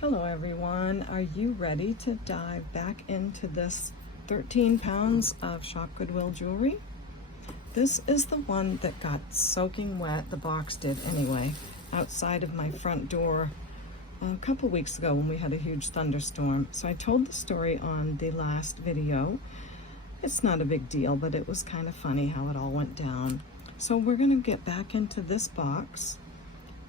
Hello everyone, are you ready to dive back into this 13 pounds of Shop Goodwill jewelry? This is the one that got soaking wet, the box did anyway, outside of my front door a couple weeks ago when we had a huge thunderstorm. So I told the story on the last video. It's not a big deal, but it was kind of funny how it all went down. So we're gonna get back into this box.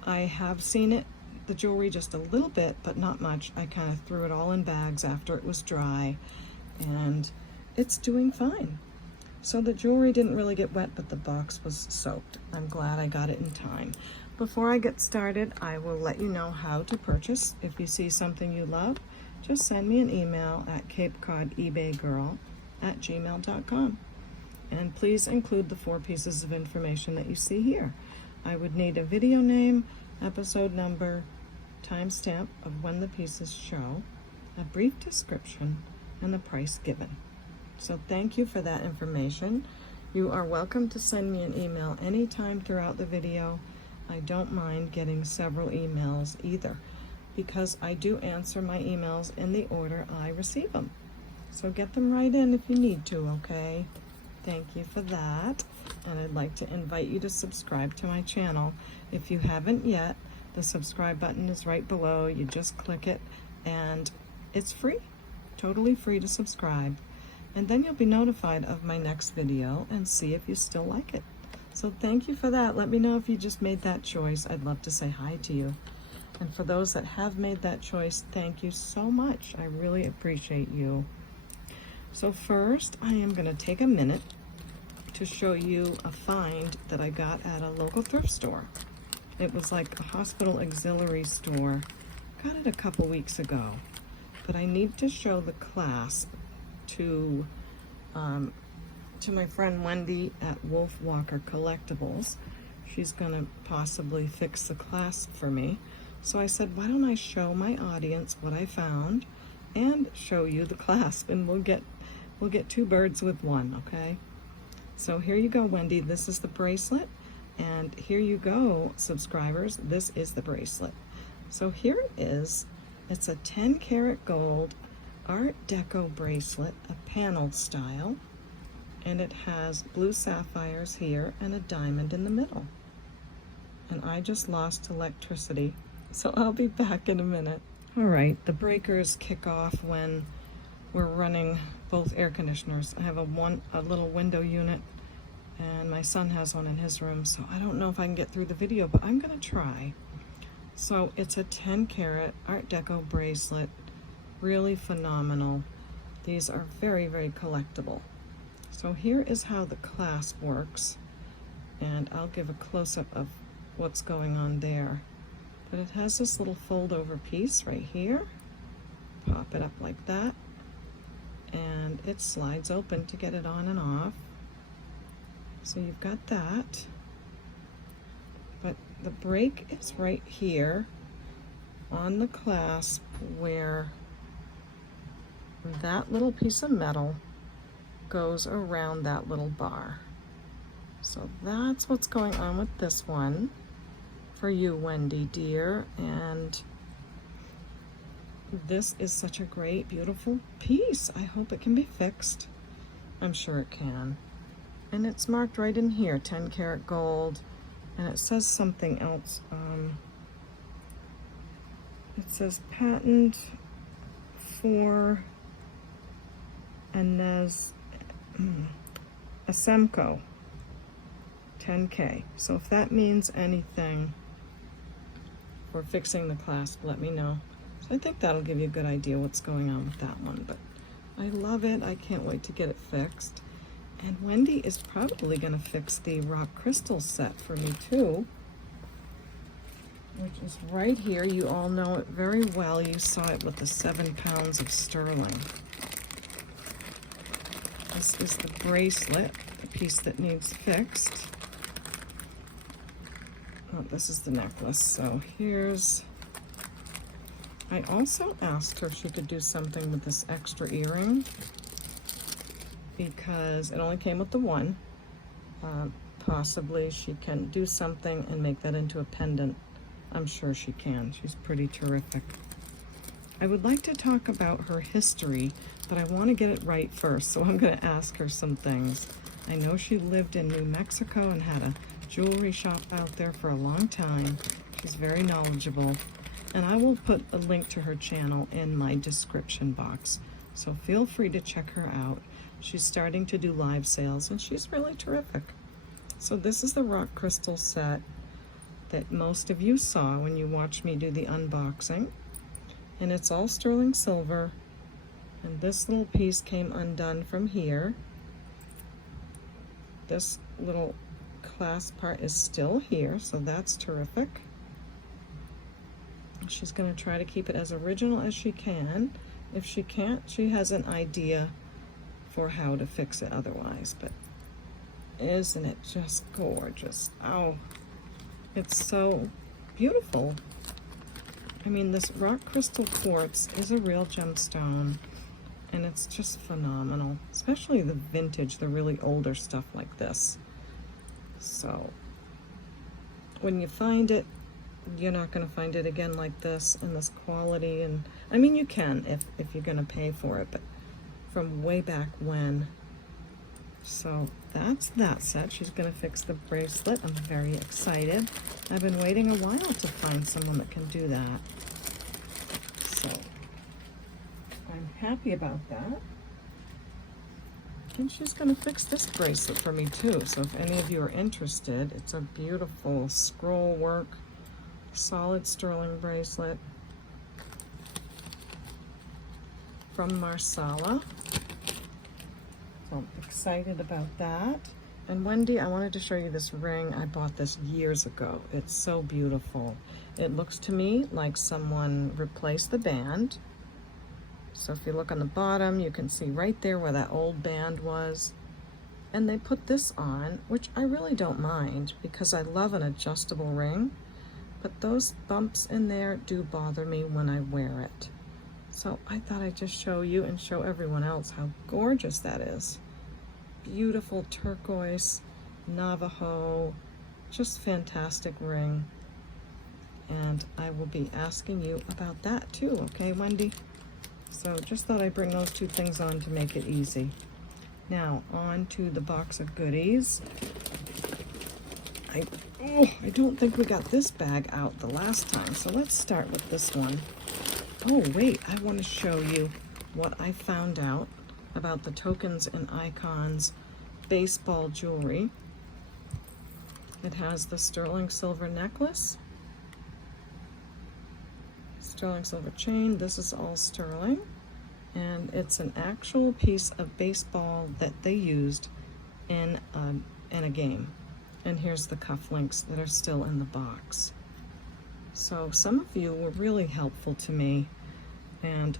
I have seen it, the jewelry, just a little bit, but not much. I kind of threw it all in bags after it was dry, and it's doing fine. So the jewelry didn't really get wet, but the box was soaked. I'm glad I got it in time. Before I get started, I will let you know how to purchase. If you see something you love, just send me an email at CapeCodEbayGirl@gmail.com. And please include the 4 pieces of information that you see here. I would need a video name, episode number, timestamp of when the pieces show, a brief description, and the price given. So thank you for that information. You are welcome to send me an email anytime throughout the video. I don't mind getting several emails either, because I do answer my emails in the order I receive them. So get them right in if you need to, okay? Thank you for that. And I'd like to invite you to subscribe to my channel. If you haven't yet, the subscribe button is right below. You just click it and it's free, totally free to subscribe. And then you'll be notified of my next video and see if you still like it. So thank you for that. Let me know if you just made that choice. I'd love to say hi to you. And for those that have made that choice, thank you so much. I really appreciate you. So first, I am going to take a minute to show you a find that I got at a local thrift store. It was like a hospital auxiliary store. Got it a couple weeks ago, but I need to show the clasp to my friend Wendy at Wolf Walker Collectibles. She's gonna possibly fix the clasp for me. So I said, why don't I show my audience what I found and show you the clasp, and we'll get 2 birds with one, okay? So here you go, Wendy. This is the bracelet, and here you go, subscribers. This is the bracelet. So here it is. It's a 10 karat gold Art Deco bracelet, a panel style, and it has blue sapphires here and a diamond in the middle. And I just lost electricity, so I'll be back in a minute. All right, the breakers kick off when we're running both air conditioners. I have a little window unit, and my son has one in his room, so I don't know if I can get through the video, but I'm gonna try. So it's a 10 karat Art Deco bracelet, really phenomenal. These are very, very collectible. So here is how the clasp works, and I'll give a close-up of what's going on there. But it has this little fold-over piece right here. Pop it up like that, and it slides open to get it on and off. So you've got that, but the break is right here on the clasp, where that little piece of metal goes around that little bar. So that's what's going on with this one for you, Wendy dear. And this is such a great, beautiful piece. I hope it can be fixed. I'm sure it can. And it's marked right in here, 10 karat gold, and it says something else. It says patent for Asemco 10K. So if that means anything for fixing the clasp, let me know. So I think that'll give you a good idea what's going on with that one, but I love it. I can't wait to get it fixed. And Wendy is probably gonna fix the rock crystal set for me too, which is right here. You all know it very well. You saw it with the 7 pounds of sterling. This is the bracelet, the piece that needs fixed. Oh, this is the necklace. So here's, I also asked her if she could do something with this extra earring, because it only came with the one. Possibly she can do something and make that into a pendant. I'm sure she can. She's pretty terrific. I would like to talk about her history, but I want to get it right first, so I'm going to ask her some things. I know she lived in New Mexico and had a jewelry shop out there for a long time. She's very knowledgeable. And I will put a link to her channel in my description box, so feel free to check her out. She's starting to do live sales, and she's really terrific. So this is the rock crystal set that most of you saw when you watched me do the unboxing. And it's all sterling silver. And this little piece came undone from here. This little clasp part is still here, so that's terrific. She's going to try to keep it as original as she can. If she can't, she has an idea for how to fix it otherwise. But isn't it just gorgeous? Oh, it's so beautiful. I mean, this rock crystal quartz is a real gemstone, and it's just phenomenal, especially the vintage, the really older stuff like this. So when you find it, you're not going to find it again like this in this quality. And I mean, you can if you're going to pay for it, but from way back when. So that's that set. She's going to fix the bracelet. I'm very excited. I've been waiting a while to find someone that can do that, so I'm happy about that. And she's going to fix this bracelet for me too, so if any of you are interested, it's a beautiful scroll work solid sterling bracelet from Marsala. So I'm excited about that. And Wendy, I wanted to show you this ring. I bought this years ago. It's so beautiful. It looks to me like someone replaced the band. So if you look on the bottom, you can see right there where that old band was. And they put this on, which I really don't mind because I love an adjustable ring. But those bumps in there do bother me when I wear it. So I thought I'd just show you and show everyone else how gorgeous that is. Beautiful turquoise, Navajo, just fantastic ring. And I will be asking you about that too, okay, Wendy? So just thought I'd bring those two things on to make it easy. Now, on to the box of goodies. I don't think we got this bag out the last time, so let's start with this one. Oh wait, I want to show you what I found out about the Tokens and Icons baseball jewelry. It has the sterling silver necklace, sterling silver chain. This is all sterling, and it's an actual piece of baseball that they used in a game. And here's the cufflinks that are still in the box. So some of you were really helpful to me and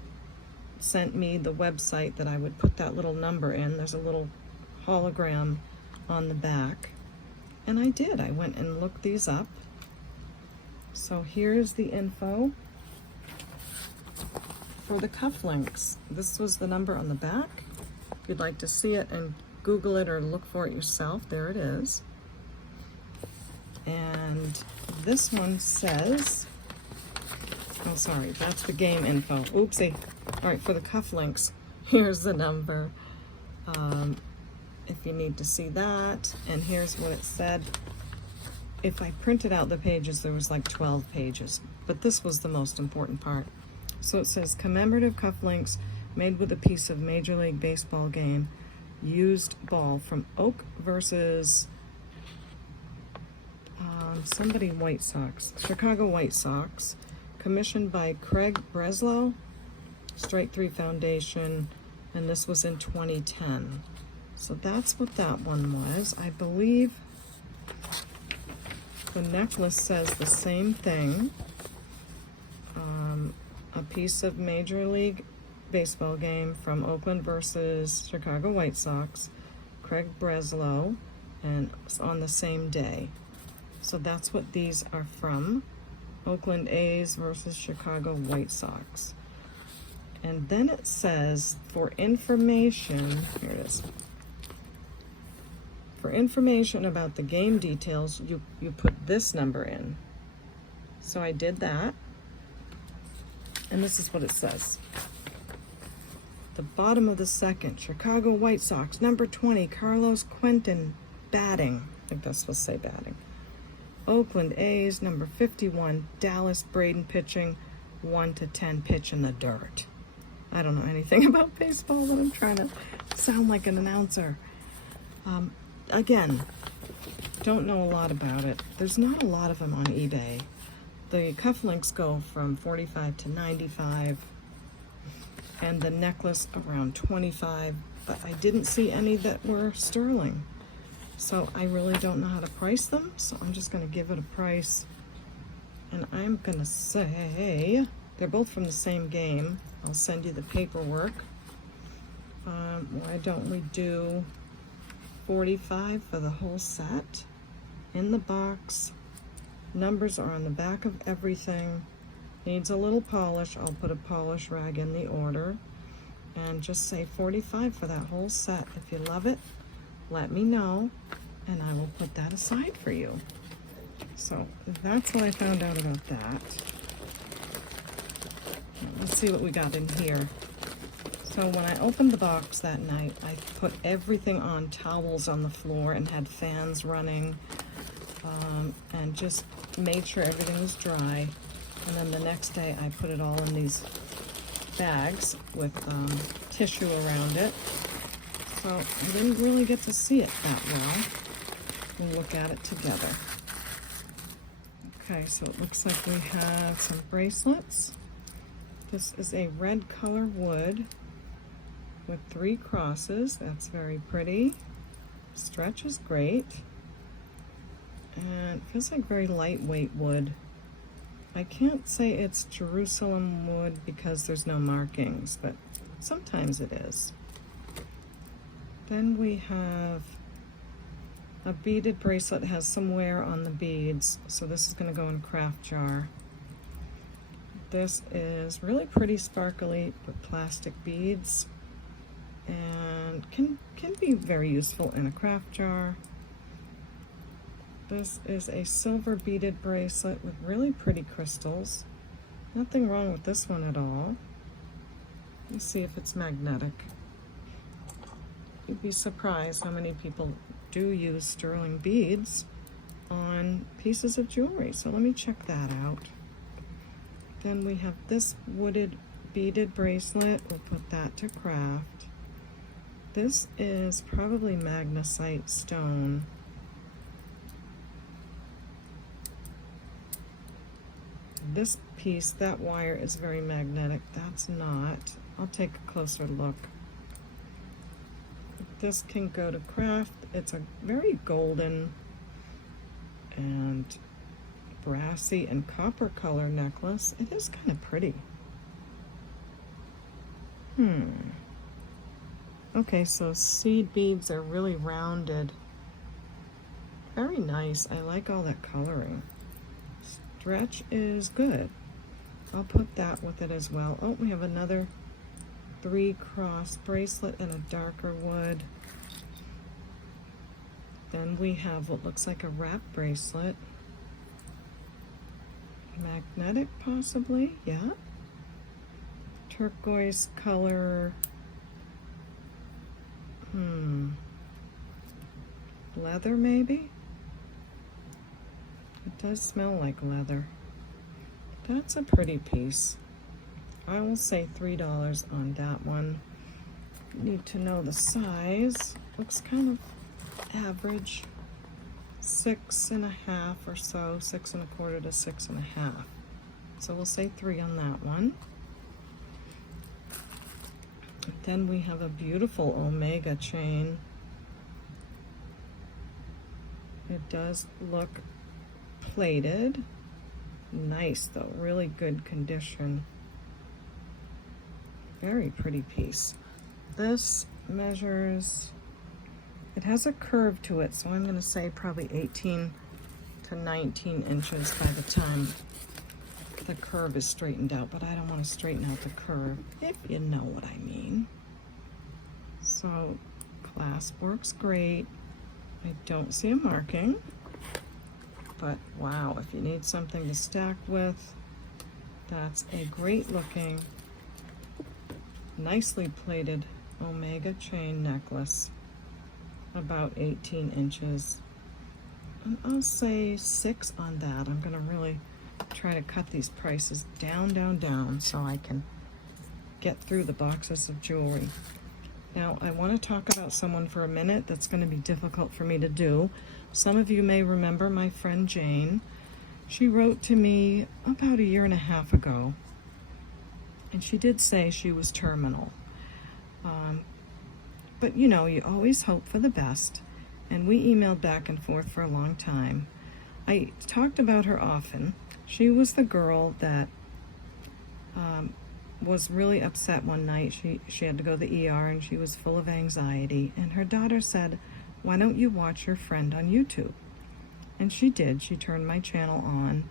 sent me the website that I would put that little number in. There's a little hologram on the back. And I did. I went and looked these up. So here's the info for the cufflinks. This was the number on the back. If you'd like to see it and Google it or look for it yourself, there it is. And this one says, oh sorry, that's the game info. Oopsie. All right, for the cufflinks, here's the number. If you need to see that, and here's what it said. If I printed out the pages, there was like 12 pages, but this was the most important part. So it says commemorative cufflinks made with a piece of Major League Baseball game, used ball from Oak versus somebody White Sox, Chicago White Sox, commissioned by Craig Breslow, Strike 3 Foundation, and this was in 2010. So that's what that one was. I believe the necklace says the same thing. A piece of Major League Baseball game from Oakland versus Chicago White Sox, Craig Breslow, and it's on the same day. So that's what these are from. Oakland A's versus Chicago White Sox. And then it says, for information, here it is. For information about the game details, you put this number in. So I did that. And this is what it says. The bottom of the second, Chicago White Sox, number 20, Carlos Quentin, batting. I think that's supposed to say batting. Oakland A's, number 51, Dallas Braden, pitching, 1-10, pitch in the dirt. I don't know anything about baseball, but I'm trying to sound like an announcer. Again, don't know a lot about it. There's not a lot of them on eBay. The cufflinks go from 45 to 95, and the necklace around 25, but I didn't see any that were sterling. So I really don't know how to price them, so I'm just gonna give it a price. And I'm gonna say, they're both from the same game. I'll send you the paperwork. Why don't we do 45 for the whole set? In the box, numbers are on the back of everything. Needs a little polish. I'll put a polish rag in the order. And just say 45 for that whole set. If you love it, let me know, and I will put that aside for you. So that's what I found out about that. Let's see what we got in here. So when I opened the box that night, I put everything on towels on the floor and had fans running, and just made sure everything was dry. And then the next day I put it all in these bags with tissue around it. So I didn't really get to see it that well. We'll look at it together. Okay, so it looks like we have some bracelets. This is a red color wood with 3 crosses. That's very pretty. Stretch is great. And it feels like very lightweight wood. I can't say it's Jerusalem wood because there's no markings, but sometimes it is. Then we have a beaded bracelet, has some wear on the beads, so this is going to go in a craft jar. This is really pretty sparkly with plastic beads and can be very useful in a craft jar. This is a silver beaded bracelet with really pretty crystals. Nothing wrong with this one at all. Let's see if it's magnetic. You'd be surprised how many people do use sterling beads on pieces of jewelry. So let me check that out. Then we have this wooded beaded bracelet. We'll put that to craft. This is probably magnesite stone. This piece, that wire is very magnetic. That's not. I'll take a closer look. This can go to craft. It's a very golden and brassy and copper color necklace. It is kind of pretty. Okay, so seed beads are really rounded. Very nice. I like all that coloring. Stretch is good. I'll put that with it as well. Oh, we have another 3-cross bracelet in a darker wood. Then we have what looks like a wrap bracelet. Magnetic, possibly, yeah. Turquoise color. Leather, maybe? It does smell like leather. That's a pretty piece. I will say $3 on that one. Need to know the size. Looks kind of average. 6.5 or so, 6 1/4 to 6.5. So we'll say 3 on that one. Then we have a beautiful Omega chain. It does look plated. Nice though, really good condition. Very pretty piece. This measures, it has a curve to it, so I'm going to say probably 18 to 19 inches by the time the curve is straightened out, but I don't want to straighten out the curve, if you know what I mean. So clasp works great. I don't see a marking, but wow, if you need something to stack with, That's a great looking, nicely plated Omega chain necklace, about 18 inches. And I'll say 6 on that. I'm gonna really try to cut these prices down so I can get through the boxes of jewelry. Now, I want to talk about someone for a minute that's going to be difficult for me to do. Some of you may remember my friend Jane. She wrote to me about 1.5 years ago, and she did say she was terminal. But you know, you always hope for the best, and we emailed back and forth for a long time. I talked about her often. She was the girl that was really upset one night. She had to go to the ER and she was full of anxiety. And her daughter said, "Why don't you watch your friend on YouTube?" And she did. She turned my channel on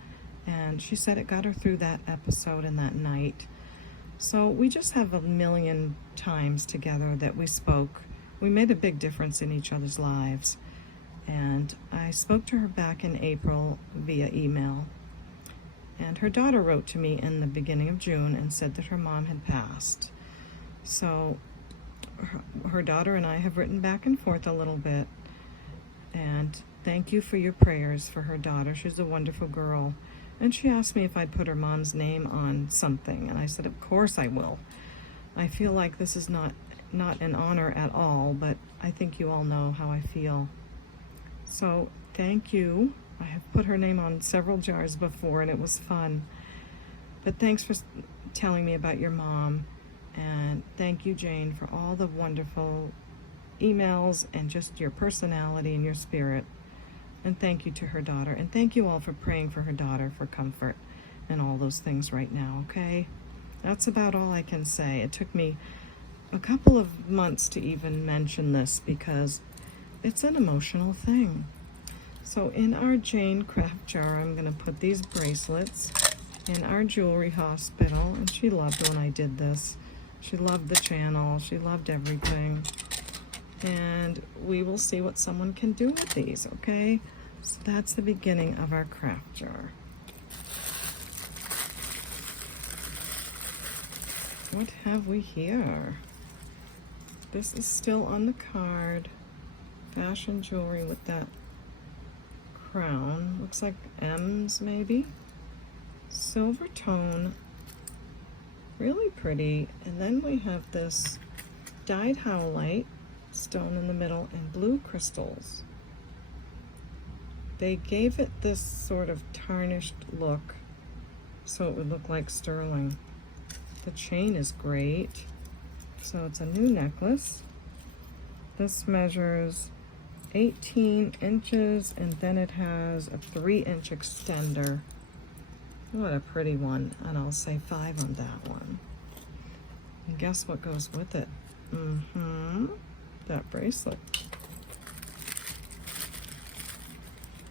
and she said it got her through that episode and that night. So we just have 1,000,000 times together that we spoke. We made a big difference in each other's lives. And I spoke to her back in April via email. And her daughter wrote to me in the beginning of June and said that her mom had passed. So her daughter and I have written back and forth a little bit. And thank you for your prayers for her daughter. She's a wonderful girl. And she asked me if I'd put her mom's name on something. And I said, of course I will. I feel like this is not an honor at all, but I think you all know how I feel. So thank you. I have put her name on several jars before, and it was fun. But thanks for telling me about your mom. And thank you, Jane, for all the wonderful emails and just your personality and your spirit. And thank you to her daughter. And thank you all for praying for her daughter for comfort and all those things right now, okay? That's about all I can say. It took me a couple of months to even mention this because it's an emotional thing. So in our Jane craft jar, I'm going to put these bracelets in our jewelry hospital. And she loved when I did this. She loved the channel. She loved everything. And we will see what someone can do with these, okay? So that's the beginning of our craft jar. What have we here? This is still on the card. Fashion jewelry with that crown. Looks like M's maybe. Silver tone. Really pretty. And then we have this dyed howlite stone in the middle and blue crystals. They gave it this sort of tarnished look so it would look like sterling. The chain is great. So it's a new necklace. This measures 18 inches and then it has a 3-inch extender. What a pretty one. And I'll say 5 on that one. And guess what goes with it? That bracelet.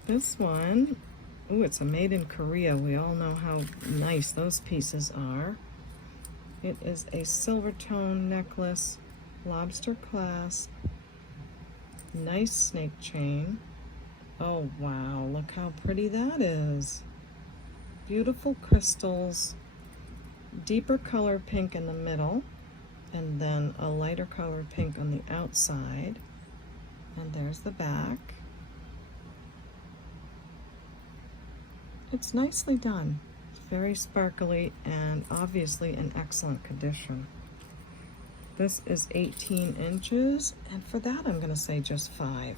This one, ooh, it's a made in Korea. We all know how nice those pieces are. It is a silver tone necklace, lobster clasp, nice snake chain. Oh wow, look how pretty that is. Beautiful crystals, deeper color pink in the middle, and then a lighter color pink on the outside. And there's the back. It's nicely done. It's very sparkly and obviously in excellent condition. This is 18 inches, and for that I'm going to say just 5.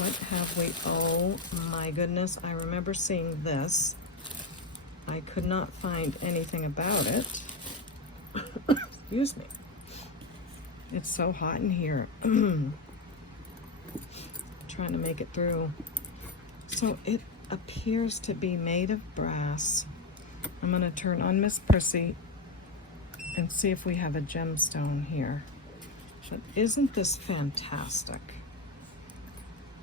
What have we? Oh my goodness, I remember seeing this. I could not find anything about it. Excuse me. It's so hot in here. Trying to make it through. So it appears to be made of brass. I'm going to turn on Miss Prissy and see if we have a gemstone here. But isn't this fantastic?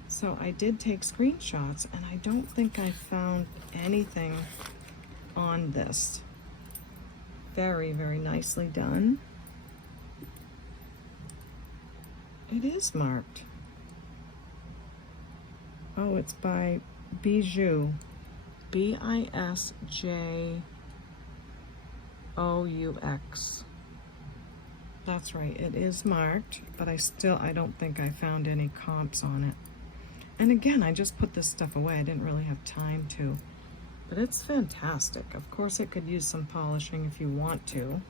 So I did take screenshots and I don't think I found anything on this. Very, very nicely done. It is marked. Oh, it's by Bijou. BISJOUX. That's right, it is marked, but I don't think I found any comps on it. And again, I just put this stuff away. I didn't really have time to. But it's fantastic. Of course, it could use some polishing if you want to.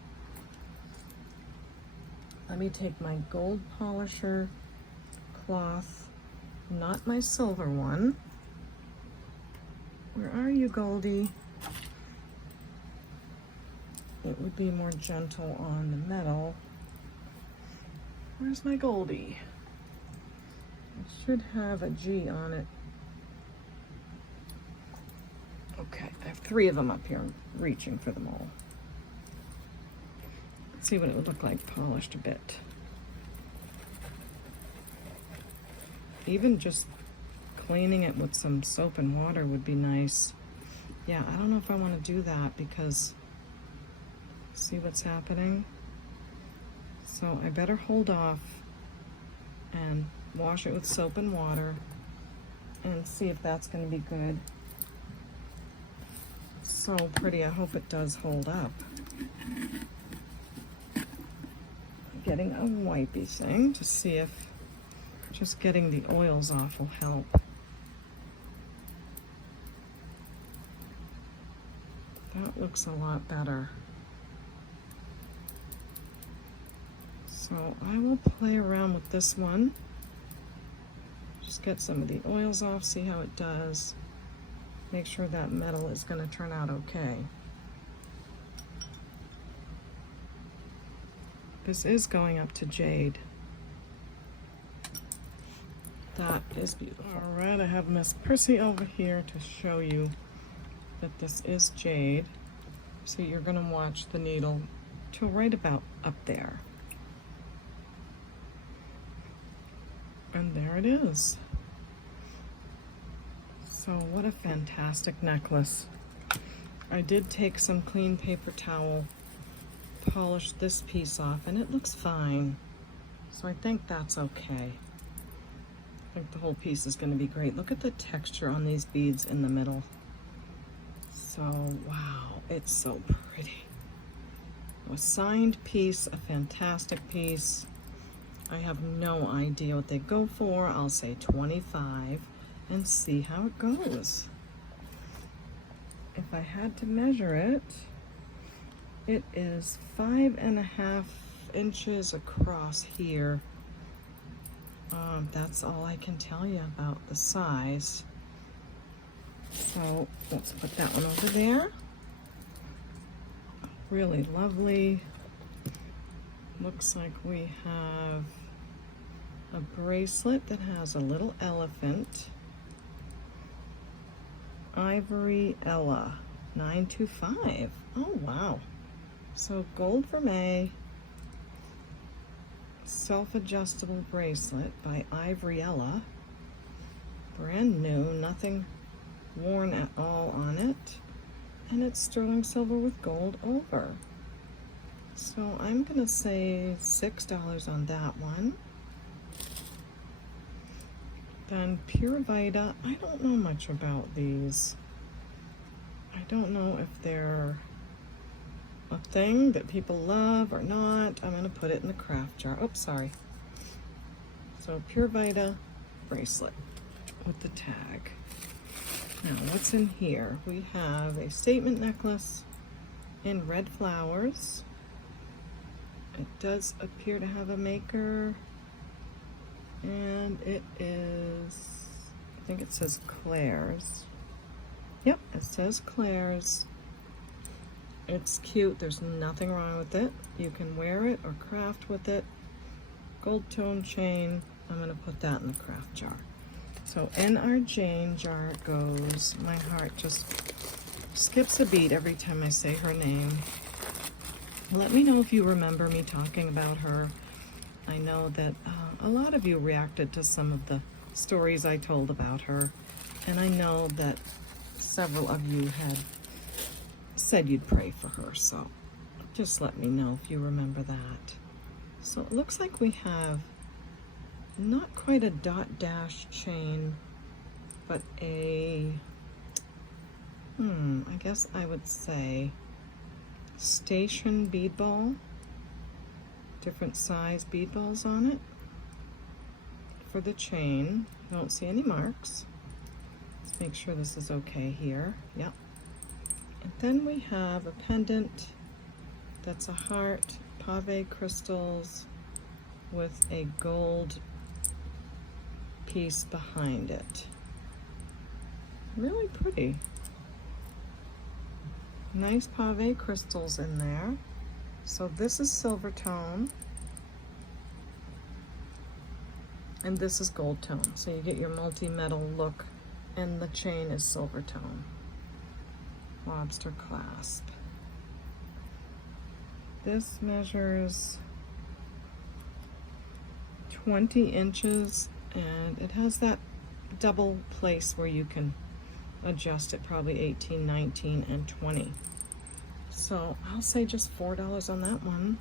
Let me take my gold polisher cloth, not my silver one. Where are you, Goldie? It would be more gentle on the metal. Where's my Goldie? It should have a G on it. Okay, I have 3 of them up here. I'm reaching for them all. Let's see what it would look like polished a bit. Even just cleaning it with some soap and water would be nice. Yeah, I don't know if I want to do that because see what's happening? So I better hold off and wash it with soap and water and see if that's going to be good. So pretty. I hope it does hold up. Getting a wipey thing to see if just getting the oils off will help. That looks a lot better. So I will play around with this one. Just get some of the oils off, see how it does. Make sure that metal is going to turn out okay. This is going up to Jade. That is beautiful. All right, I have Miss Prissy over here to show you that this is Jade. So you're going to watch the needle to right about up there. And there it is. So what a fantastic necklace. I did take some clean paper towel, polish this piece off, and it looks fine. So I think that's okay. I think the whole piece is going to be great. Look at the texture on these beads in the middle. So, wow, it's so pretty. A signed piece, a fantastic piece. I have no idea what they go for. I'll say 25 and see how it goes. If I had to measure it, it is 5.5 inches across here. That's all I can tell you about the size. So let's put that one over there. Really lovely. Looks like we have a bracelet that has a little elephant. Ivory Ella, 925. Oh, wow. So gold from A. Self-adjustable bracelet by Ivory Ella. Brand new, nothing worn at all on it. And it's sterling silver with gold over. So I'm gonna say $6 on that one. Then Pure Vita, I don't know much about these. I don't know if they're a thing that people love or not. I'm gonna put it in the craft jar. Oops, sorry. So Pure Vita bracelet with the tag. Now what's in here? We have a statement necklace in red flowers. It does appear to have a maker. And it is, I think it says Claire's. Yep, it says Claire's. It's cute. There's nothing wrong with it. You can wear it or craft with it. Gold tone chain. I'm going to put that in the craft jar. So in our Jane jar it goes. My heart just skips a beat every time I say her name. Let me know if you remember me talking about her. I know that a lot of you reacted to some of the stories I told about her, and I know that several of you had said you'd pray for her, so just let me know if you remember that. So it looks like we have not quite a dot dash chain, but a I guess I would say station bead ball. Different size bead balls on it. For the chain, I don't see any marks. Let's make sure this is okay here. Yep. And then we have a pendant that's a heart, pave crystals with a gold piece behind it. Really pretty. Nice pave crystals in there. So this is silver tone, and this is gold tone. So you get your multi-metal look, and the chain is silver tone. Lobster clasp. This measures 20 inches, and it has that double place where you can adjust it, probably 18, 19, and 20. So I'll say just $4 on that one.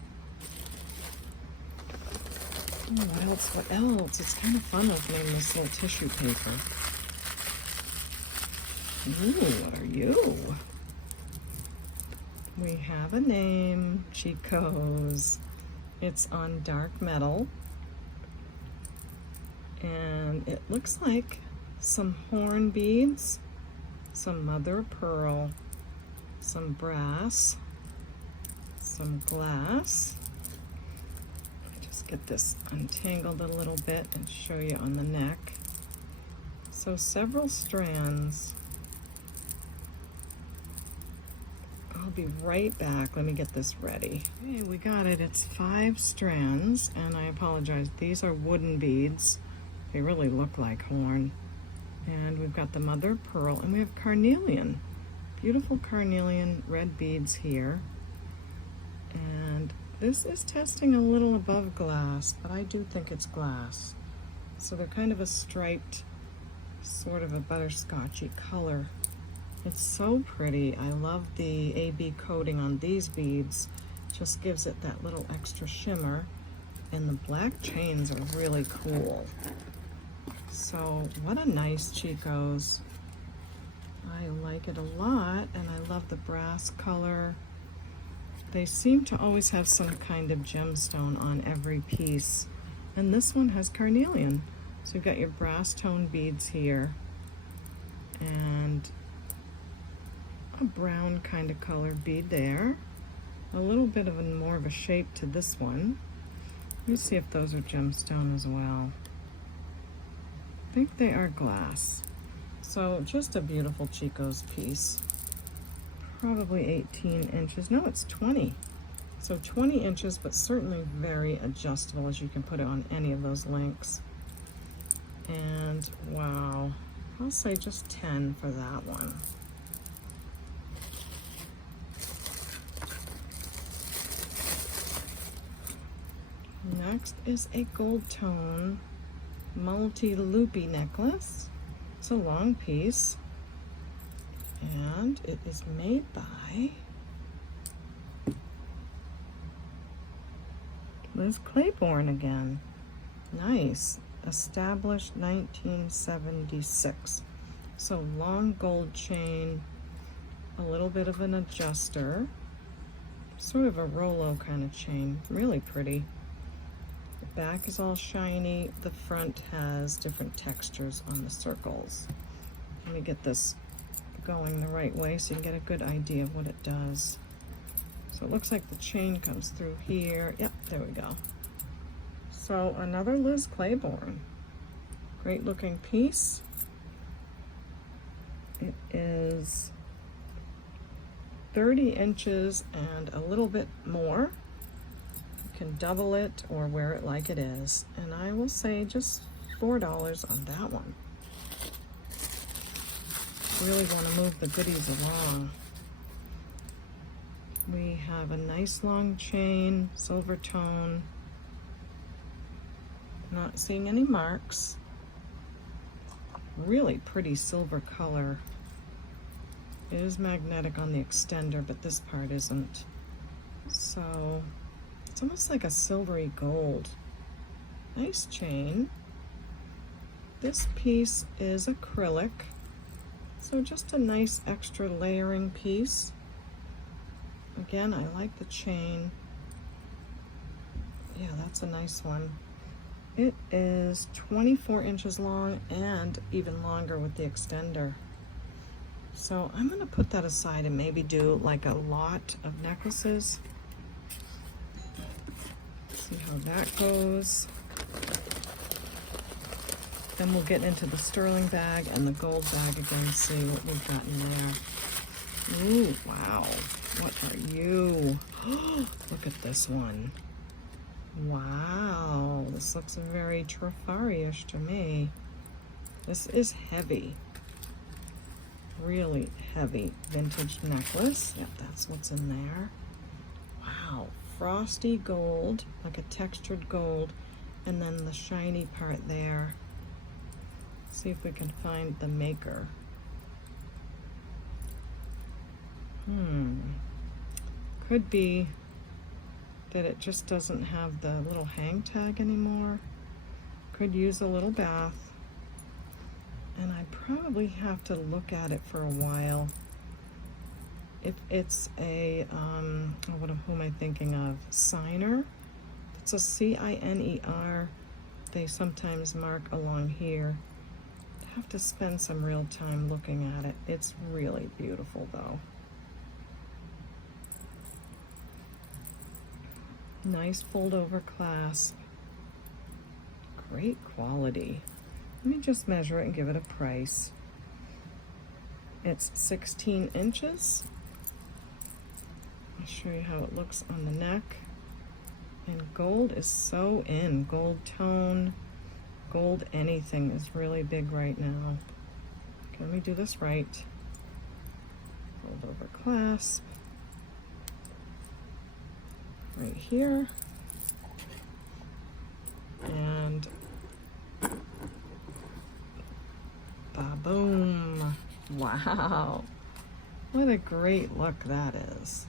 Oh, what else? What else? It's kind of fun opening this little tissue paper. Ooh, what are you? We have a name, Chico's. It's on dark metal. And it looks like some horn beads, some mother of pearl, some brass, some glass. Let me just get this untangled a little bit and show you on the neck. So several strands. I'll be right back. Let me get this ready. Okay, we got it. It's 5 strands, and I apologize. These are wooden beads. They really look like horn. And we've got the mother of pearl, and we have carnelian. Beautiful carnelian red beads here. And this is testing a little above glass, but I do think it's glass. So they're kind of a striped, sort of a butterscotchy color. It's so pretty. I love the AB coating on these beads. Just gives it that little extra shimmer. And the black chains are really cool. So what a nice Chico's. I like it a lot, and I love the brass color. They seem to always have some kind of gemstone on every piece. And this one has carnelian. So you've got your brass tone beads here. And a brown kind of color bead there. A little bit of more of a shape to this one. Let me see if those are gemstone as well. I think they are glass. So just a beautiful Chico's piece. Probably 18 inches. No, it's 20. So 20 inches, but certainly very adjustable, as you can put it on any of those links. And wow, I'll say just 10 for that one. Next is a gold tone multi-loopy necklace. It's a long piece, and it is made by Liz Claiborne again. Nice. Established 1976. So long gold chain, a little bit of an adjuster, sort of a Rolo kind of chain. Really pretty. The back is all shiny. The front has different textures on the circles. Let me get this going the right way so you can get a good idea of what it does. So it looks like the chain comes through here. Yep, there we go. So another Liz Claiborne. Great looking piece. It is 30 inches and a little bit more. You can double it or wear it like it is. And I will say just $4 on that one. Really want to move the goodies along. We have a nice long chain, silver tone. Not seeing any marks. Really pretty silver color. It is magnetic on the extender, but this part isn't. So it's almost like a silvery gold. Nice chain. This piece is acrylic. So just a nice extra layering piece. Again, I like the chain. Yeah, that's a nice one. It is 24 inches long and even longer with the extender. So I'm gonna put that aside and maybe do like a lot of necklaces. See how that goes. Then we'll get into the sterling bag and the gold bag again, see what we've got in there. Ooh, wow. What are you? Look at this one. Wow, this looks very Trifari-ish to me. This is heavy. Really heavy vintage necklace. Yep, that's what's in there. Wow, frosty gold, like a textured gold, and then the shiny part there. See if we can find the maker. Could be that it just doesn't have the little hang tag anymore. Could use a little bath. And I probably have to look at it for a while. If it's a, who am I thinking of? Signer. It's a C-I-N-E-R. They sometimes mark along here. Have to spend some real time looking at it. It's really beautiful though. Nice fold over clasp. Great quality. Let me just measure it and give it a price. It's 16 inches. I'll show you how it looks on the neck. And gold is so in. Gold tone. Gold anything is really big right now. Okay, let me do this right. Fold over clasp. Right here. And ba-boom. Wow. What a great look that is.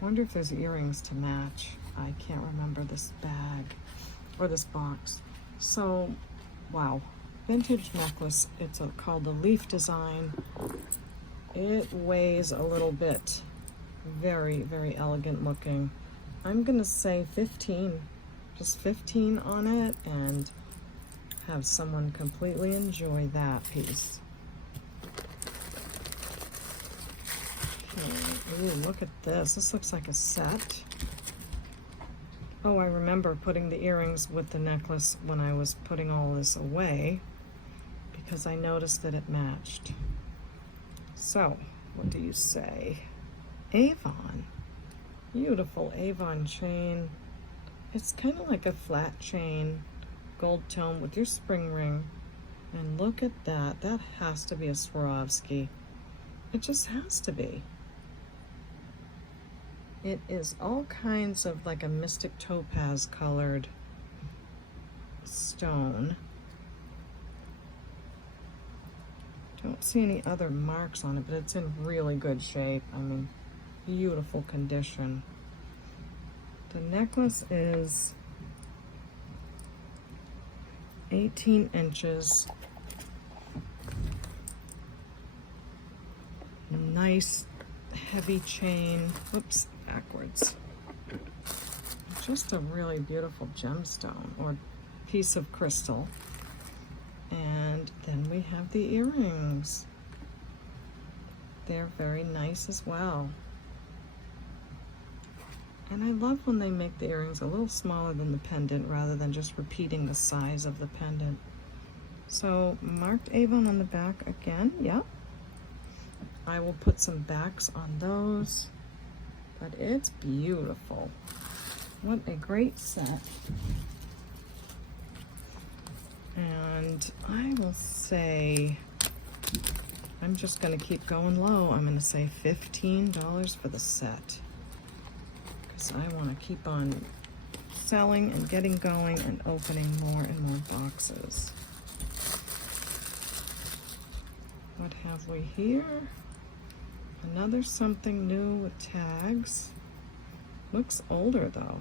I wonder if there's earrings to match. I can't remember this bag or this box. So, wow, vintage necklace. It's called the leaf design. It weighs a little bit. Very, very elegant looking. I'm gonna say 15, just 15 on it, and have someone completely enjoy that piece. Okay. Ooh, look at this. This looks like a set. Oh, I remember putting the earrings with the necklace when I was putting all this away because I noticed that it matched. So, what do you say? Avon. Beautiful Avon chain. It's kind of like a flat chain, gold tone with your spring ring. And look at that. That has to be a Swarovski. It just has to be. It is all kinds of like a mystic topaz colored stone. Don't see any other marks on it, but it's in really good shape. I mean, beautiful condition. The necklace is 18 inches. Nice heavy chain. Oops, backwards. Just a really beautiful gemstone or piece of crystal. And then we have the earrings. They're very nice as well. And I love when they make the earrings a little smaller than the pendant rather than just repeating the size of the pendant. So marked Avon on the back again, yep. I will put some backs on those, but it's beautiful. What a great set. And I will say, I'm just gonna keep going low. I'm gonna say $15 for the set. Because I wanna keep on selling and getting going and opening more and more boxes. What have we here? Another something new with tags. Looks older though.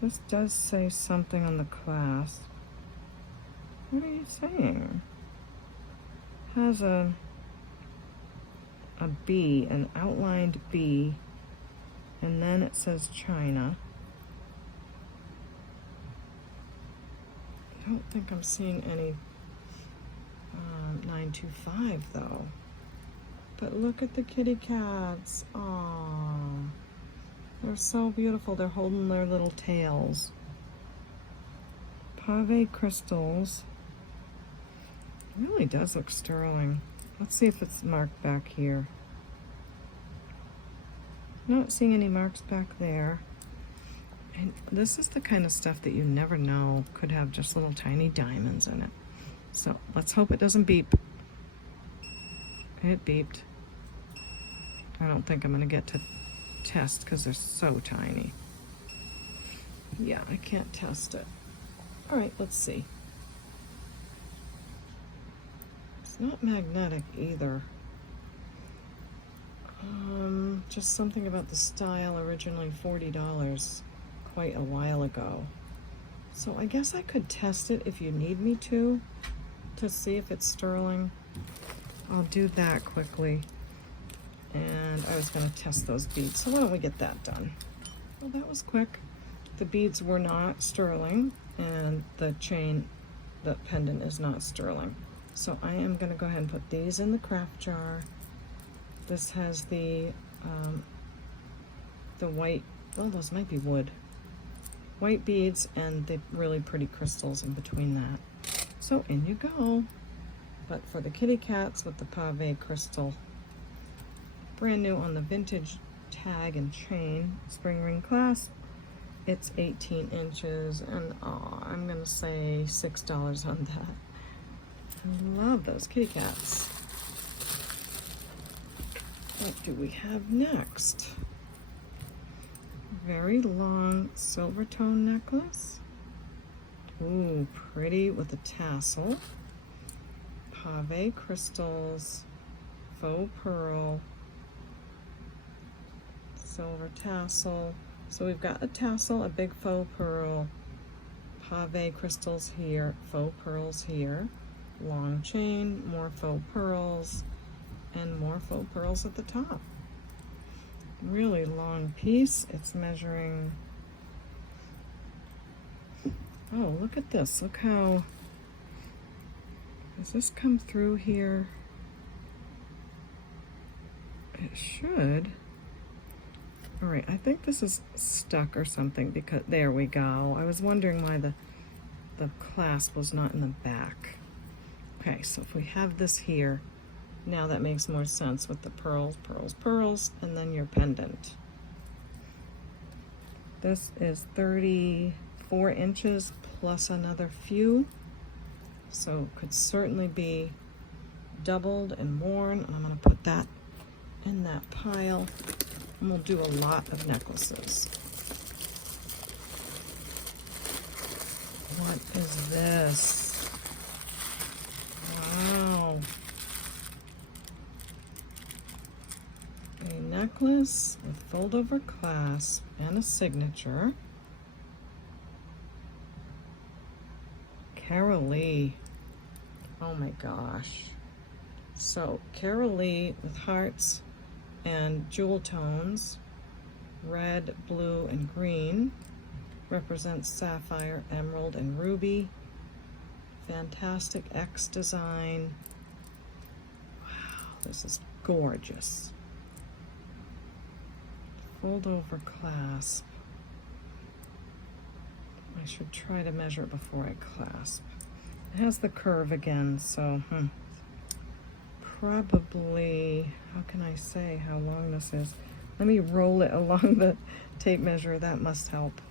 This does say something on the clasp. What are you saying? Has a B, an outlined B, and then it says China. I don't think I'm seeing any 925 though. But look at the kitty cats. Aww. They're so beautiful. They're holding their little tails. Pave crystals. It really does look sterling. Let's see if it's marked back here. Not seeing any marks back there. And this is the kind of stuff that you never know could have just little tiny diamonds in it. So let's hope it doesn't beep. It beeped. I don't think I'm gonna get to test because they're so tiny. Yeah, I can't test it. All right, let's see. It's not magnetic either. Just something about the style, originally $40 quite a while ago. So I guess I could test it if you need me to see if it's sterling. I'll do that quickly. And I was going to test those beads, so why don't we get that done? Well, that was quick. The beads were not sterling, and the chain, the pendant is not sterling. So I am going to go ahead and put these in the craft jar. This has the white, oh, those might be wood. White beads and the really pretty crystals in between that. So in you go. But for the kitty cats with the pave crystal, brand new on the vintage tag and chain, spring ring clasp. It's 18 inches and I'm gonna say $6 on that. I love those kitty cats. What do we have next? Very long silver tone necklace. Ooh, pretty with a tassel. Pave crystals, faux pearl, silver tassel. So we've got a tassel, a big faux pearl, pave crystals here, faux pearls here, long chain, more faux pearls, and more faux pearls at the top. Really long piece. It's measuring, oh, look at this. Look how, does this come through here? It should. All right, I think this is stuck or something because, there we go. I was wondering why the clasp was not in the back. Okay, so if we have this here, now that makes more sense with the pearls, pearls, pearls, and then your pendant. This is 34 inches plus another few. So could certainly be doubled and worn. And I'm gonna put that in that pile. And we'll do a lot of necklaces. What is this? Wow. A necklace with fold over clasp and a signature. Carolee. Oh my gosh. So Carolee with hearts and jewel tones, red, blue, and green, represents sapphire, emerald, and ruby. Fantastic X design. Wow, this is gorgeous. Fold over clasp. I should try to measure it before I clasp. It has the curve again, so probably, how can I say how long this is? Let me roll it along the tape measure. That must help.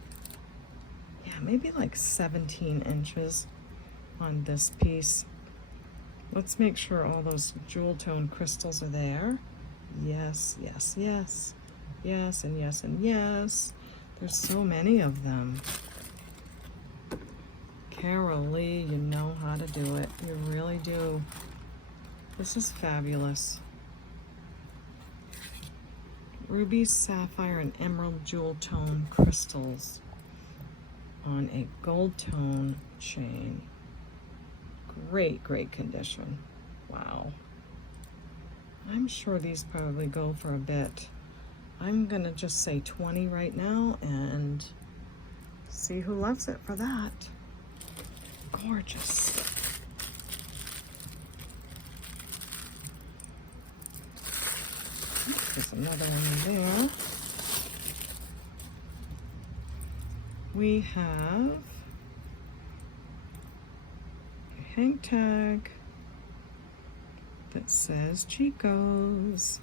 Yeah, maybe like 17 inches on this piece. Let's make sure all those jewel tone crystals are there. Yes, yes, yes. Yes, and yes, and yes. There's so many of them. Carolee, you know how to do it. You really do. This is fabulous. Ruby, sapphire, and emerald jewel tone crystals on a gold tone chain. great, great condition. Wow. I'm sure these probably go for a bit. I'm gonna just say 20 right now and see who loves it for that. Gorgeous. There's another one in there. We have a hang tag that says Chico's.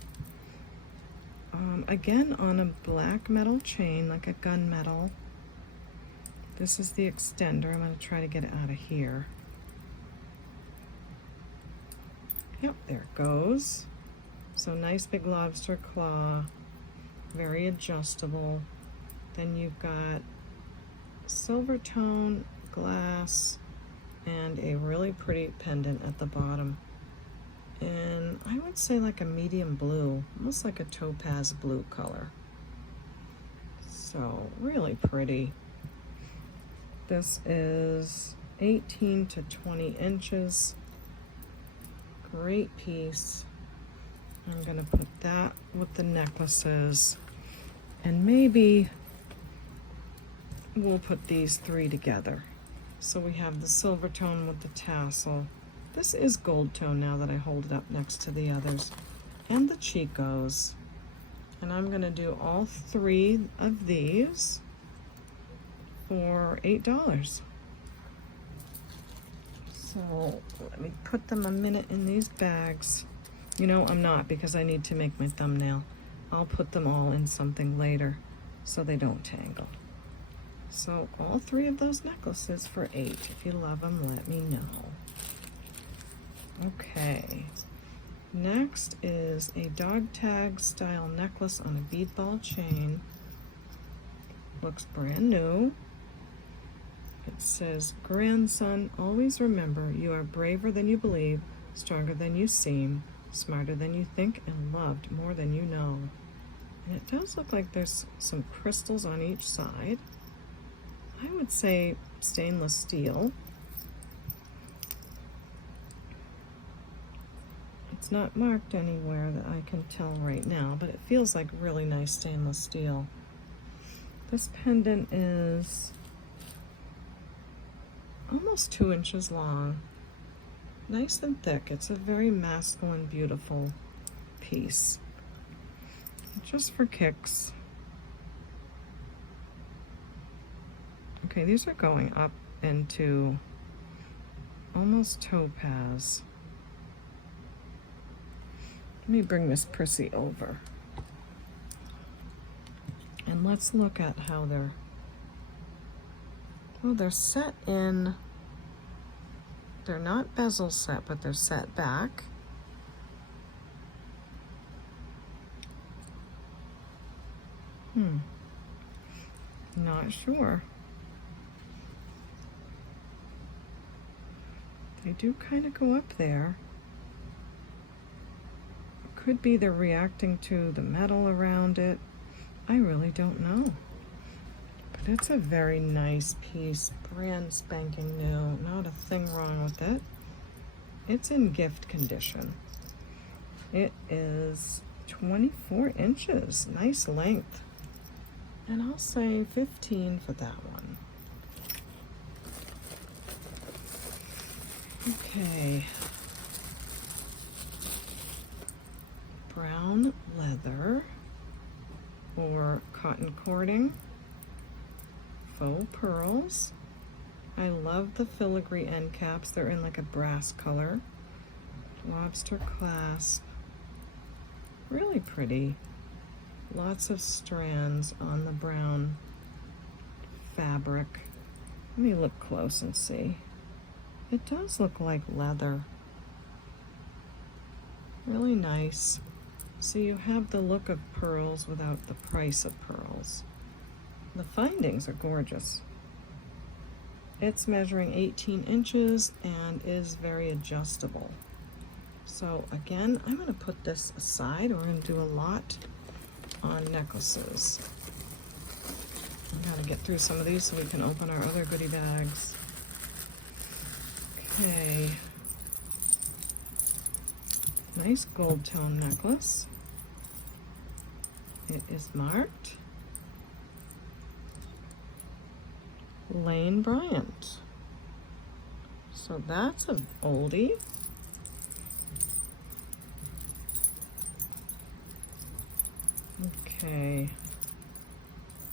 Again, on a black metal chain, like a gunmetal. This is the extender. I'm going to try to get it out of here. Yep, there it goes. So nice big lobster claw, very adjustable. Then you've got silver tone, glass, and a really pretty pendant at the bottom. And I would say like a medium blue, almost like a topaz blue color. So really pretty. This is 18 to 20 inches. Great piece. I'm gonna put that with the necklaces, and maybe we'll put these three together. So we have the silver tone with the tassel. This is gold tone now that I hold it up next to the others. And the Chico's. And I'm gonna do all three of these for $8. So let me put them a minute in these bags. You know, I'm not, because I need to make my thumbnail. I'll put them all in something later so they don't tangle. So all three of those necklaces for $8. If you love them, let me know. Okay, next is a dog tag style necklace on a bead ball chain. Looks brand new. It says, grandson, always remember you are braver than you believe, stronger than you seem, smarter than you think, and loved more than you know. And it does look like there's some crystals on each side. I would say stainless steel. It's not marked anywhere that I can tell right now, but it feels like really nice stainless steel. This pendant is almost 2 inches long. Nice and thick. It's a very masculine, beautiful piece. Just for kicks. Okay, these are going up into almost topaz. Let me bring this Prissy over. And let's look at how they're, well, they're set in, they're not bezel set, but they're set back. Not sure. They do kind of go up there. Could be they're reacting to the metal around it. I really don't know. But it's a very nice piece, brand spanking new, not a thing wrong with it. It's in gift condition. It is 24 inches, nice length. And I'll say 15 for that one. Okay. Brown leather or cotton cording, faux pearls. I love the filigree end caps. They're in like a brass color. Lobster clasp. Really pretty. Lots of strands on the brown fabric. Let me look close and see. It does look like leather. Really nice. So you have the look of pearls without the price of pearls. The findings are gorgeous. It's measuring 18 inches and is very adjustable. So again, I'm going to put this aside. We're going to do a lot on necklaces. I gotta get through some of these so we can open our other goodie bags. Okay. Nice gold tone necklace. It is marked Lane Bryant. So that's an oldie. Okay,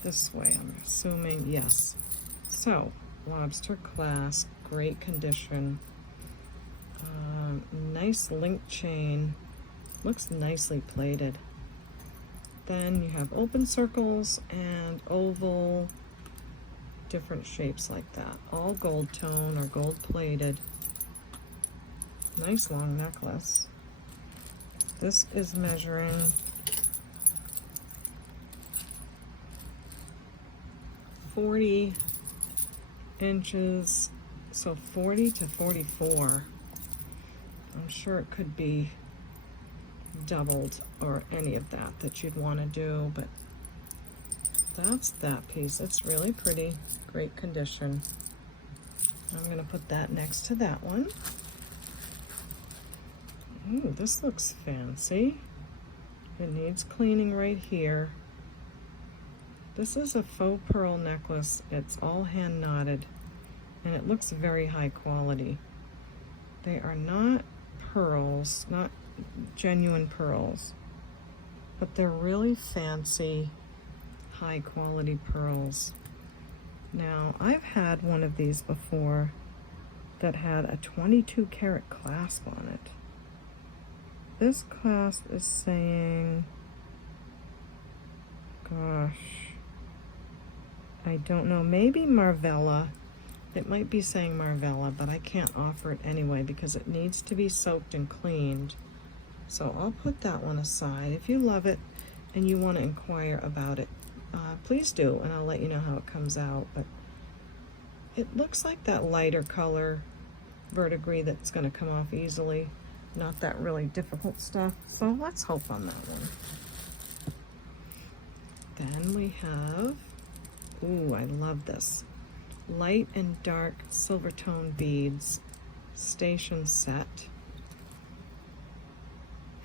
this way I'm assuming, yes. So, lobster clasp, great condition. Nice link chain, looks nicely plated. Then you have open circles and oval, different shapes like that. All gold tone or gold plated. Nice long necklace. This is measuring 40 inches, so 40 to 44. I'm sure it could be doubled or any of that you'd want to do, but that's that piece. It's really pretty, great condition. I'm going to put that next to that one. Ooh, this looks fancy. It needs cleaning right here. This is a faux pearl necklace. It's all hand knotted and it looks very high quality. They are not pearls, not genuine pearls, but they're really fancy, high quality pearls. Now, I've had one of these before that had a 22 karat clasp on it. This clasp is saying, gosh, I don't know, maybe Marvella. It might be saying Marvella, but I can't offer it anyway because it needs to be soaked and cleaned. So I'll put that one aside. If you love it and you want to inquire about it, please do, and I'll let you know how it comes out. But it looks like that lighter color verdigris that's going to come off easily. Not that really difficult stuff. So let's hope on that one. Then we have, ooh, I love this. Light and dark silver tone beads station set.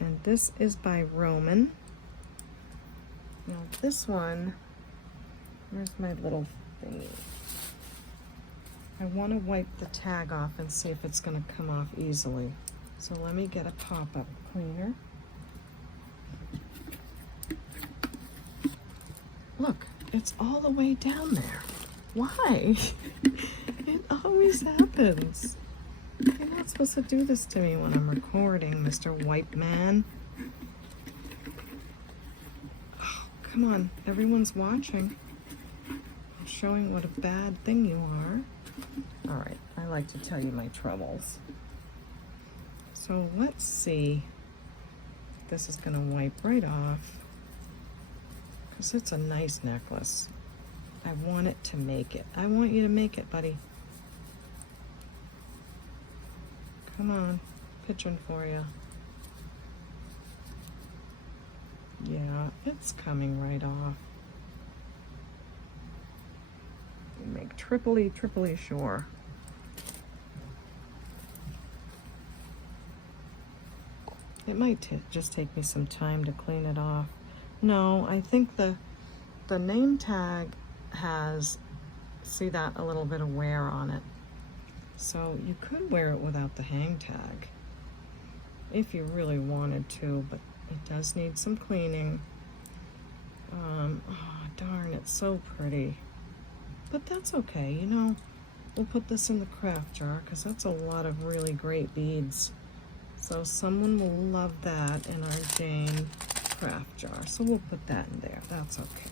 And this is by Roman. Now this one, where's my little thingy? I want to wipe the tag off and see if it's going to come off easily. So let me get a pop-up cleaner. Look, it's all the way down there. Why? It always happens. You're not supposed to do this to me when I'm recording, Mr. White Man. Oh, come on, everyone's watching. I'm showing what a bad thing you are. All right, I like to tell you my troubles. So let's see. This is gonna wipe right off because it's a nice necklace. I want it to make it. I want you to make it, buddy. Come on, pitching for you. Yeah, it's coming right off. Make triply sure. It might just take me some time to clean it off. No, I think the name tag has, see that, a little bit of wear on it. So you could wear it without the hang tag if you really wanted to, but it does need some cleaning. Oh, darn, it's so pretty. But that's okay, you know. We'll put this in the craft jar because that's a lot of really great beads. So someone will love that in our Jane craft jar. So we'll put that in there. That's okay.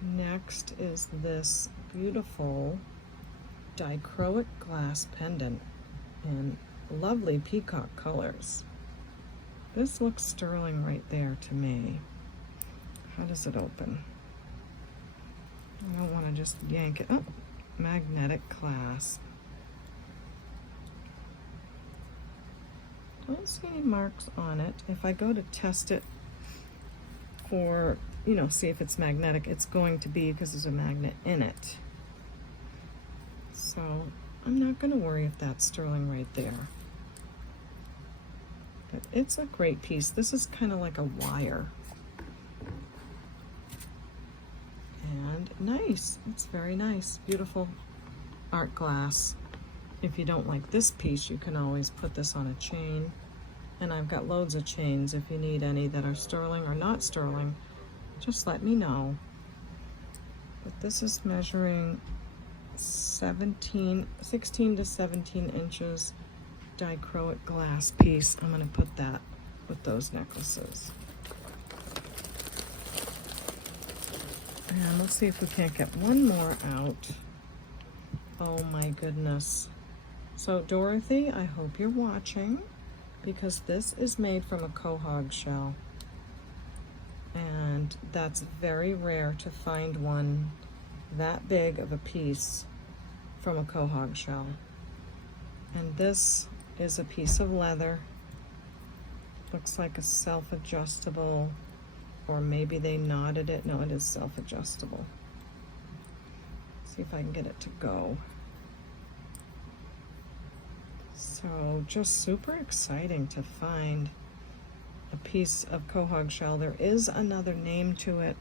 Next is this beautiful dichroic glass pendant in lovely peacock colors. This looks sterling right there to me. How does it open? I don't want to just yank it. Oh, magnetic clasp. Don't see any marks on it. If I go to test it for, you know, see if it's magnetic, it's going to be because there's a magnet in it. So I'm not going to worry if that's sterling right there. But it's a great piece. This is kind of like a wire. And nice. It's very nice. Beautiful art glass. If you don't like this piece, you can always put this on a chain. And I've got loads of chains. If you need any that are sterling or not sterling, just let me know. But this is measuring 16 to 17 inches dichroic glass piece. I'm going to put that with those necklaces. And let's see if we can't get one more out. Oh my goodness. So Dorothy, I hope you're watching, because this is made from a quahog shell. And that's very rare to find one that big of a piece from a quahog shell. And this is a piece of leather. Looks like a self-adjustable, or maybe they knotted it. No, it is self-adjustable. See if I can get it to go. So just super exciting to find a piece of quahog shell. There is another name to it.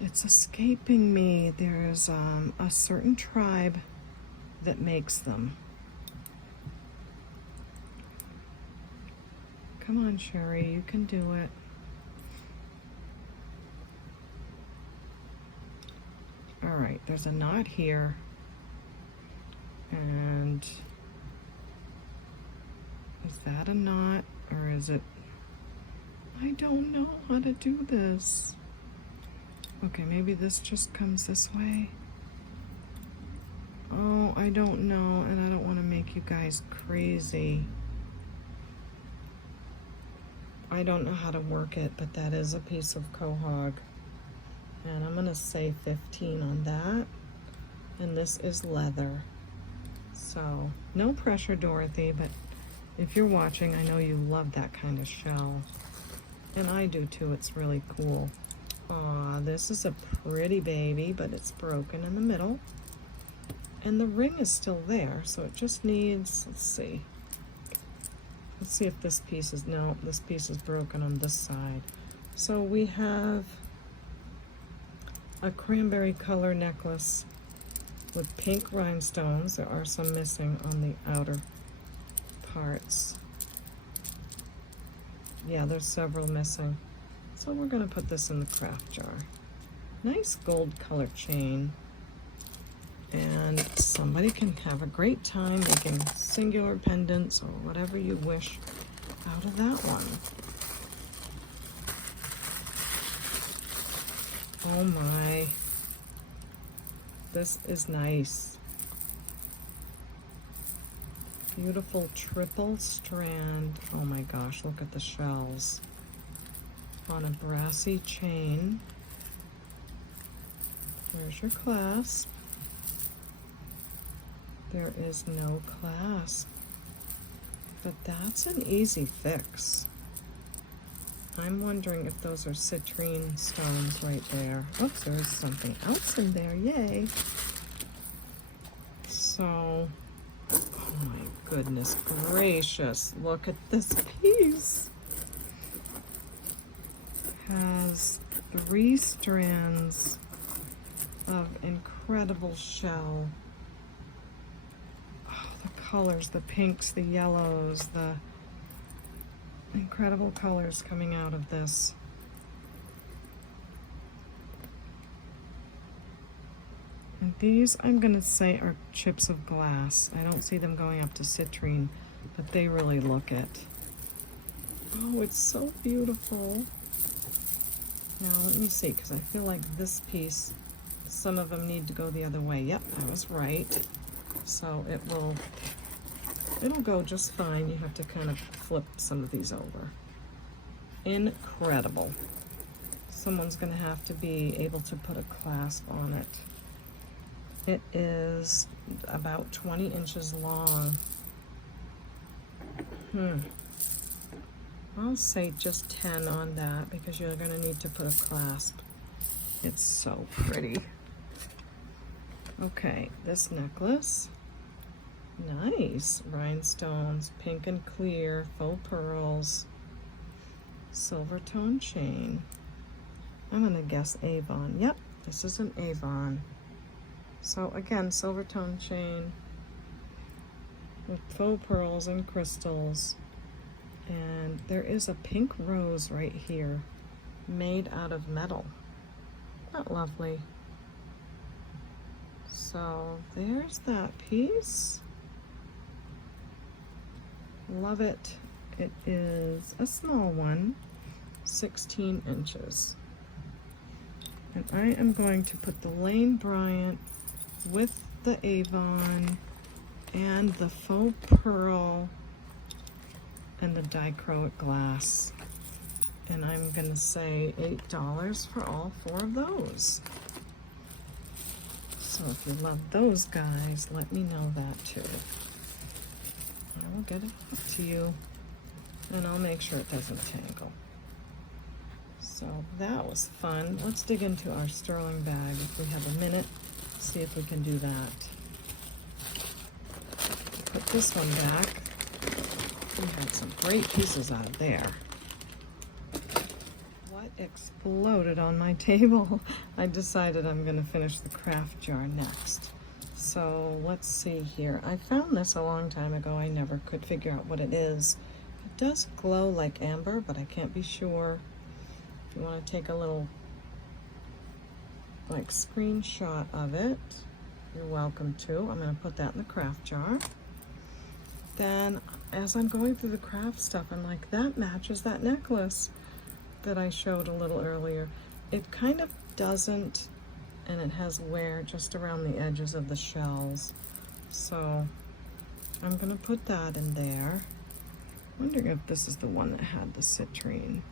It's escaping me. There's a certain tribe that makes them. Come on, Sherry, you can do it. All right, there's a knot here. And is that a knot, or is it? I don't know how to do this. Okay, maybe this just comes this way. Oh, I don't know, and I don't want to make you guys crazy. I don't know how to work it, but that is a piece of quahog. And I'm going to say 15 on that. And this is leather. So, no pressure, Dorothy, but if you're watching, I know you love that kind of shell. And I do too, it's really cool. Aw, this is a pretty baby, but it's broken in the middle. And the ring is still there, so it just needs, let's see. Let's see if this piece is, no, this piece is broken on this side. So we have a cranberry color necklace with pink rhinestones. There are some missing on the outer parts. Yeah, there's several missing. So we're going to put this in the craft jar. Nice gold color chain. And somebody can have a great time making singular pendants or whatever you wish out of that one. Oh my. This is nice. Beautiful triple strand. Oh my gosh, look at the shells. On a brassy chain. There's your clasp. There is no clasp. But that's an easy fix. I'm wondering if those are citrine stones right there. Oops, there is something else in there. Yay. So, oh my goodness gracious. Look at this piece. Has 3 strands of incredible shell. Oh, the colors, the pinks, the yellows, the incredible colors coming out of this. And these, I'm going to say, are chips of glass. I don't see them going up to citrine, but they really look it. Oh, it's so beautiful. Now, let me see, because I feel like this piece, some of them need to go the other way. Yep, I was right. So it'll go just fine. You have to kind of flip some of these over. Incredible. Someone's going to have to be able to put a clasp on it. It is about 20 inches long. I'll say just 10 on that because you're going to need to put a clasp. It's so pretty. Okay, this necklace Nice. Rhinestones, pink and clear, faux pearls, silver tone chain. I'm gonna guess Avon. Yep, this is an Avon. So again, silver tone chain with faux pearls and crystals. And there is a pink rose right here made out of metal. Isn't that lovely? So there's that piece. Love it. It is a small one, 16 inches. And I am going to put the Lane Bryant with the Avon and the faux pearl and the dichroic glass. And I'm gonna say $8 for all 4 of those. So if you love those guys, let me know that too. I will get it up to you, and I'll make sure it doesn't tangle. So that was fun. Let's dig into our sterling bag if we have a minute. See if we can do that. Put this one back. We had some great pieces out of there. What exploded on my table? I decided I'm going to finish the craft jar next. So let's see here. I found this a long time ago. I never could figure out what it is. It does glow like amber, but I can't be sure. If you want to take a little like screenshot of it, you're welcome to. I'm going to put that in the craft jar. Then as I'm going through the craft stuff, I'm like, that matches that necklace that I showed a little earlier. It kind of doesn't, and it has wear just around the edges of the shells. So I'm gonna put that in there. Wondering if this is the one that had the citrine.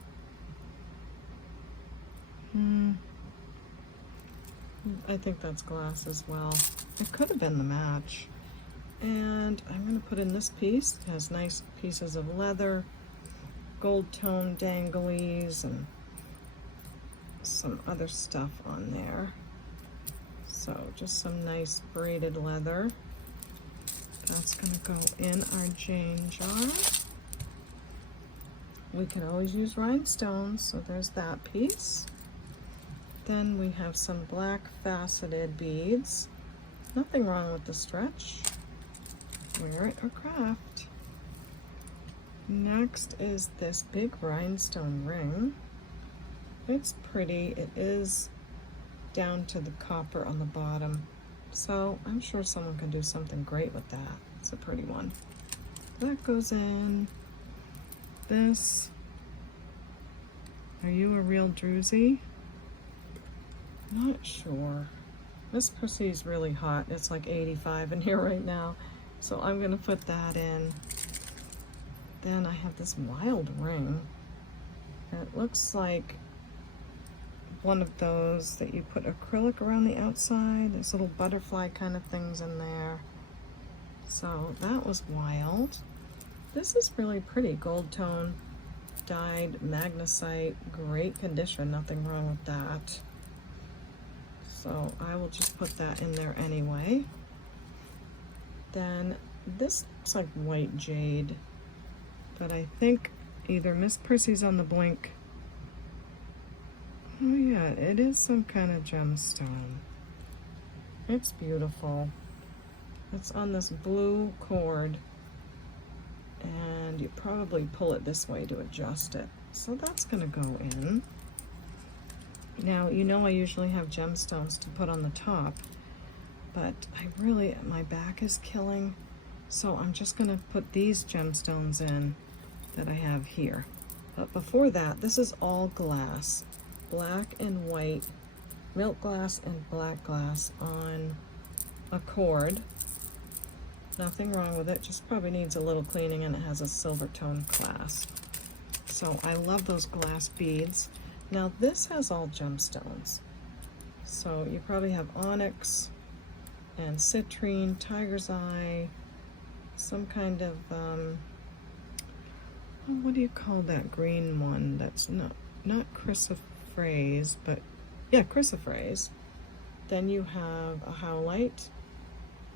I think that's glass as well. It could have been the match. And I'm gonna put in this piece. It has nice pieces of leather, gold tone danglies, and some other stuff on there. So just some nice braided leather. That's gonna go in our Jane jar. We can always use rhinestones, so there's that piece. Then we have some black faceted beads. Nothing wrong with the stretch. Wear it or craft. Next is this big rhinestone ring. It's pretty. It is down to the copper on the bottom. So I'm sure someone can do something great with that. It's a pretty one. That goes in. This. Are you a real druzy? Not sure. Miss Prissy's really hot. It's like 85 in here right now. So I'm gonna put that in. Then I have this wild ring. It looks like one of those that you put acrylic around the outside. There's little butterfly kind of things in there. So that was wild. This is really pretty. Gold tone, dyed magnesite, great condition, nothing wrong with that. So I will just put that in there anyway. Then this looks like white jade, but I think either Miss Prissy's on the blink. Oh yeah, it is some kind of gemstone. It's beautiful. It's on this blue cord, and you probably pull it this way to adjust it. So that's gonna go in. Now, you know I usually have gemstones to put on the top, but my back is killing, so I'm just gonna put these gemstones in that I have here. But before that, this is all glass, black and white, milk glass and black glass on a cord. Nothing wrong with it, just probably needs a little cleaning, and it has a silver tone clasp. So I love those glass beads. Now this has all gemstones. So you probably have onyx and citrine, tiger's eye, some kind of, what do you call that green one? That's not chrysoprase, but yeah, chrysoprase. Then you have a howlite,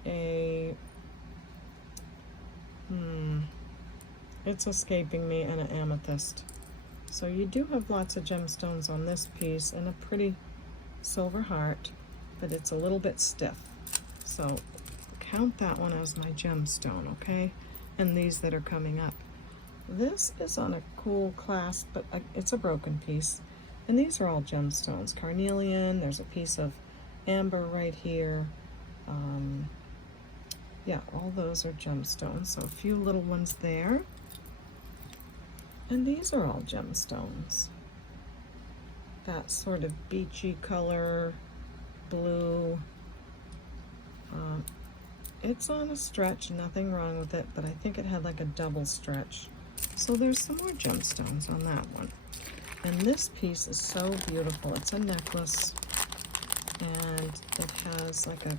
a It's escaping me, and an amethyst. So you do have lots of gemstones on this piece and a pretty silver heart, but it's a little bit stiff. So count that one as my gemstone, okay? And these that are coming up. This is on a cool clasp, but it's a broken piece. And these are all gemstones. Carnelian, there's a piece of amber right here. Yeah, all those are gemstones. So a few little ones there. And these are all gemstones. That sort of beachy color, blue. It's on a stretch, nothing wrong with it, but I think it had like a double stretch. So there's some more gemstones on that one. And this piece is so beautiful. It's a necklace, and it has like a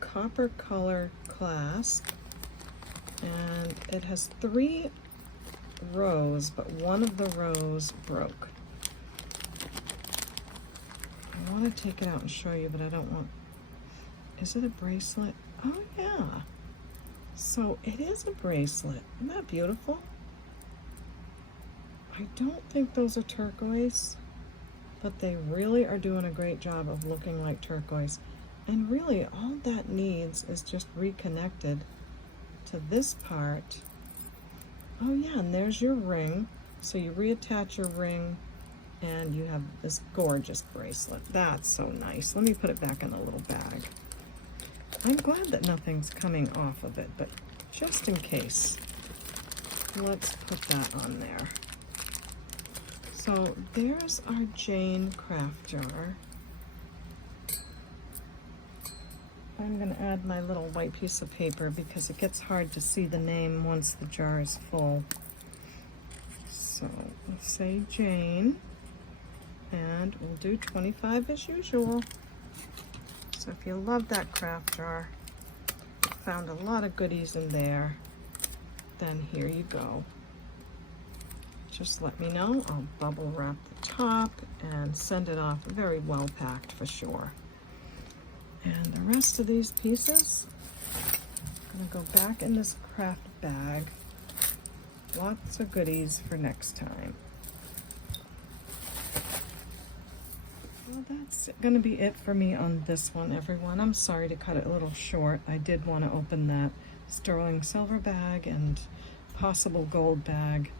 copper color clasp, and it has 3 rows, but one of the rows broke. I want to take it out and show you, but I don't want... Is it a bracelet? Oh yeah. So it is a bracelet. Isn't that beautiful? I don't think those are turquoise, but they really are doing a great job of looking like turquoise. And really all that needs is just reconnected to this part. Oh yeah, and there's your ring. So you reattach your ring and you have this gorgeous bracelet. That's so nice. Let me put it back in a little bag. I'm glad that nothing's coming off of it, but just in case, let's put that on there. So there's our Jane craft jar. I'm going to add my little white piece of paper because it gets hard to see the name once the jar is full. So let's say Jane, and we'll do 25 as usual. So if you love that craft jar, you found a lot of goodies in there, then here you go. Just let me know. I'll bubble wrap the top and send it off very well packed for sure. And the rest of these pieces, I'm gonna go back in this craft bag. Lots of goodies for next time. Well, that's gonna be it for me on this one, everyone. I'm sorry to cut it a little short. I did want to open that sterling silver bag and possible gold bag,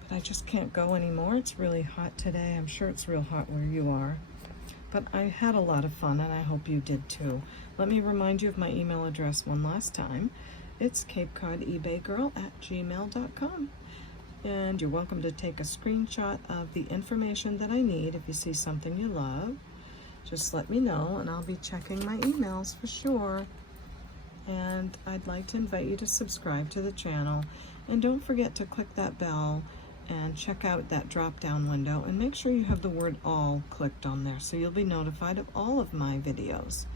but I just can't go anymore. It's really hot today. I'm sure it's real hot where you are. But I had a lot of fun, and I hope you did too. Let me remind you of my email address one last time. It's CapeCodEbayGirl@gmail.com. And you're welcome to take a screenshot of the information that I need if you see something you love. Just let me know, and I'll be checking my emails for sure. And I'd like to invite you to subscribe to the channel. And don't forget to click that bell and check out that drop-down window, and make sure you have the word all clicked on there so you'll be notified of all of my videos.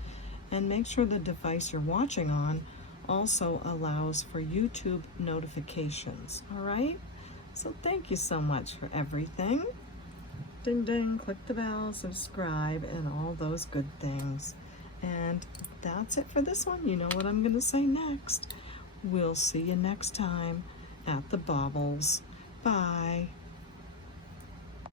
And make sure the device you're watching on also allows for YouTube notifications, all right? So thank you so much for everything. Ding ding, click the bell, subscribe, and all those good things. And that's it for this one. You know what I'm gonna say next. We'll see you next time at the Baubles. Bye.